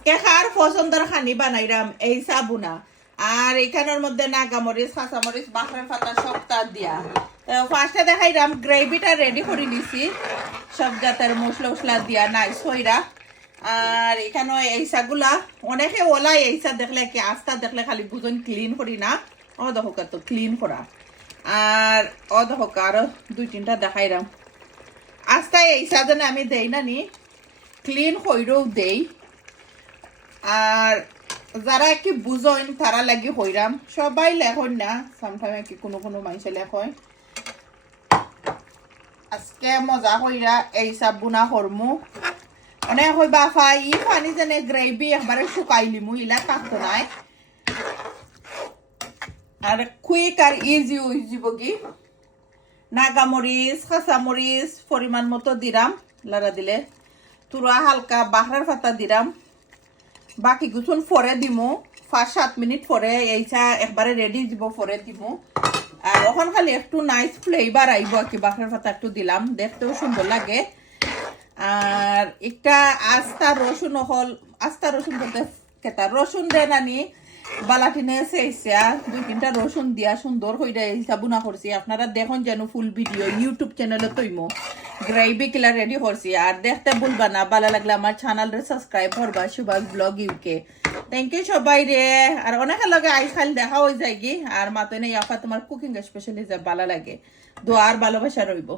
আজকে কার পছন্দের খানি বানাইরাম এই সাবুনা আর এখানের মধ্যে নাগামরিচ কাঁচামরিচ বাখরের পাতা সব তার দিয়া ফার্স্টে দেখাইরাম গ্রেভিটা রেডি করে নিছি সব জাতের মশলা মশলা দিয়া নাই সইরা আর এখানে এইসাগুলা অনেকে ওলাই এইসা দেখলে কি আস্তা দেখলে খালি বুঝন ক্লিন করি না অদহকার তো ক্লিন করা আর অদহকার দুই তিনটা দেখাইরাম আস্তা এইসা যেন আমি দেই না নি ক্লিন কইরেও দেই আর যারা কি বুঝেন তারা লাগি হইরাম সবাই লেখন না সামটাইম কি কোনো কোনো মানুষে লেখন আজকে মজা হইরা এই সাবুনা হরমু অনেক হই বাফা ই পানি যেন গ্রেভি একবারে শুকাইলিমু ইলা কাটতো নাই আর কুইক আর ইজি হইব কি নাগামরিচ কাঁচামরিচ পরিমাণ মতো দিলাম লাড়া দিলে তুরা হালকা বাহরার পাতা দিলাম বাকি গুছুন পরে দিমু 5-7 মিনিট পরে এইটা একবারে রেডি দিব পরে দিমু আর ওখান খালি একটু নাইস ফ্লেভার আইব কি বাহরার পাতা একটু দিলাম দেখতেও সুন্দর লাগে আর একটা আস্তা রসুন হল আস্তা রসুন বলতে কেতা রসুন দেন আনি বালাটিনে সেইসা 2-3টা রসুন দিয়া সুন্দর হইরা এই সাবুনা করছি আপনারা দেখুন যেন ফুল ভিডিও ইউটিউব চ্যানেলে তৈমো গ্রেভি কিলা রেডি করছি আর দেখতে ভুলবা না ভালো লাগলে আমার চ্যানেলরে সাবস্ক্রাইব করবা Subhash blog UK thank you সবাই রে আর অনেক লগে আই খালি দেখা হয়ে যায় কি আর মাতো নেই আপা তোমার কুকিং স্পেশালি যা ভালো লাগে দোয়ার ভালোবাসা রইব